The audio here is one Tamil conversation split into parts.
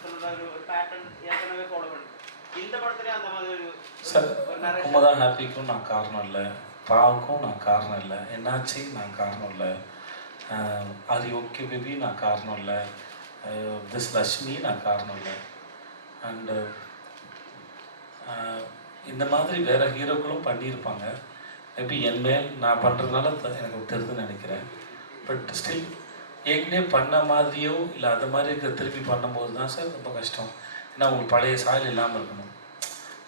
சொல்ற ஒரு பேட்டர்ன் ஏற்கனவே ஃபாலோ பண்ணுது. இந்த படத்துலயும் அந்த மாதிரி ஒரு சார் குமுதா ஹாப்பிக்கும் நான் காரணம் இல்லை, பாவுக்கும் நான் காரணம் இல்லை, என்னாச்சு நான் காரணம் இல்லை, அது ஓகே பேபி நான் காரணம் இல்லை, திஸ் லக்ஷ்மி நான் காரணம் இல்லை. அண்டு இந்த மாதிரி வேறு ஹீரோக்களும் பண்ணியிருப்பாங்க. மேபி என் மேல் நான் பண்ணுறதுனால எனக்கு தெரிதுன்னு நினைக்கிறேன். பட் ஸ்டில் ஏற்கனவே பண்ண மாதிரியோ இல்லை அது மாதிரி இருக்கிற திருப்பி பண்ணும்போது தான் சார் ரொம்ப கஷ்டம். ஏன்னா உங்களுக்கு பழைய சாயல் இல்லாமல் இருக்கணும்.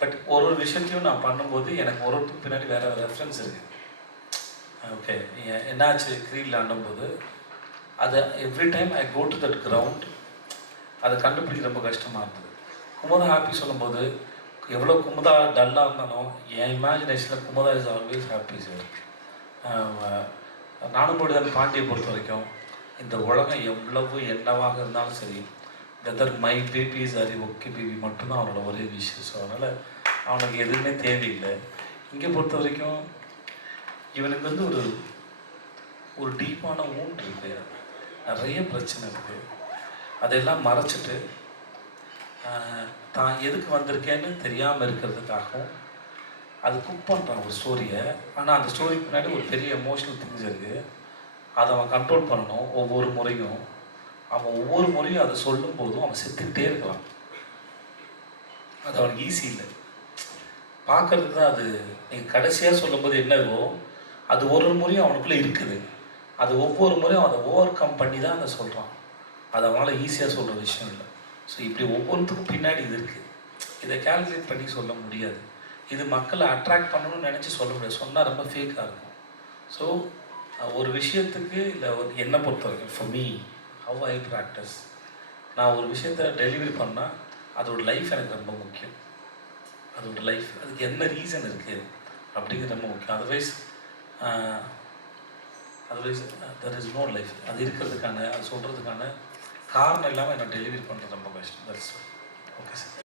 பட் ஒரு ஒரு விஷயத்தையும் நான் பண்ணும்போது எனக்கு ஒரு பின்னாடி வேறு வேறு ரெஃபரன்ஸ் இருக்குது. ஓகே, என்னாச்சு க்ரீல் ஆடும்போது அதை every time I go to that ground, அதை கண்டுபிடிக்க ரொம்ப கஷ்டமாக இருந்தது. குமுதா ஹாப்பி சொல்லும்போது எவ்வளோ குமுதா டல்லாக இருந்தாலும் என் இமேஜினேஷனில் Kumudha is always happy sir. நானும் தான் பாண்டியை பொறுத்த வரைக்கும் இந்த உலகம் எவ்வளவு என்னவாக இருந்தாலும் சரி, whether my babies are okay baby மட்டும்தான் அவனோட ஒரே விஷயம். ஸோ அதனால் அவனுக்கு எதுவுமே தேவையில்லை. இங்கே பொறுத்த வரைக்கும் இவனுக்கு வந்து ஒரு ஒரு டீப்பான ஊன் இருக்குது, நிறைய பிரச்சனை இருக்குது. அதெல்லாம் மறைச்சிட்டு தான் எதுக்கு வந்திருக்கேன்னு தெரியாமல் இருக்கிறதுக்காகவும் அது குக் பண்ணுறான் ஒரு ஸ்டோரியை. ஆனால் அந்த ஸ்டோரிக்கு பின்னாடி ஒரு பெரிய எமோஷ்னல் திங்ஸ் இருக்குது. அதை அவன் கண்ட்ரோல் பண்ணணும். ஒவ்வொரு முறையும் அதை சொல்லும் போதும் அவன் செத்துக்கிட்டே இருக்கலாம். அது அவனுக்கு ஈஸி இல்லை. பார்க்கறதுக்கு தான் அது நீங்கள் கடைசியாக சொல்லும்போது என்னவோ அது ஒரு முறையும் அவனுக்குள்ளே இருக்குது. அது ஒவ்வொரு முறையும் அதை ஓவர் கம் பண்ணி தான் அதை சொல்கிறான். அது அவனால் ஈஸியாக சொல்கிற விஷயம் இல்லை. ஸோ இப்படி ஒவ்வொருத்துக்கும் பின்னாடி இது இருக்குது. இதை கால்குலேட் பண்ணி சொல்ல முடியாது. இது மக்களை அட்ராக்ட் பண்ணணும்னு நினச்சி சொல்ல முடியாது. சொன்னால் ரொம்ப ஃபேக்காக இருக்கும். ஸோ ஒரு விஷயத்துக்கு இல்லை என்னை பொறுத்த வரைக்கும் for me have I practice, நான் ஒரு விஷயத்தை டெலிவரி பண்ணால் அதோட லைஃப் எனக்கு ரொம்ப முக்கியம். அதோட லைஃப் அதுக்கு என்ன ரீசன் இருக்குது அப்படிங்கிறது ரொம்ப முக்கியம். Otherwise there is no life. அது இருக்கிறதுக்கான அது சொல்கிறதுக்கான காரணம் இல்லாமல் என்னை டெலிவரி பண்ணுறது ரொம்ப கஷ்டம். That's okay sir.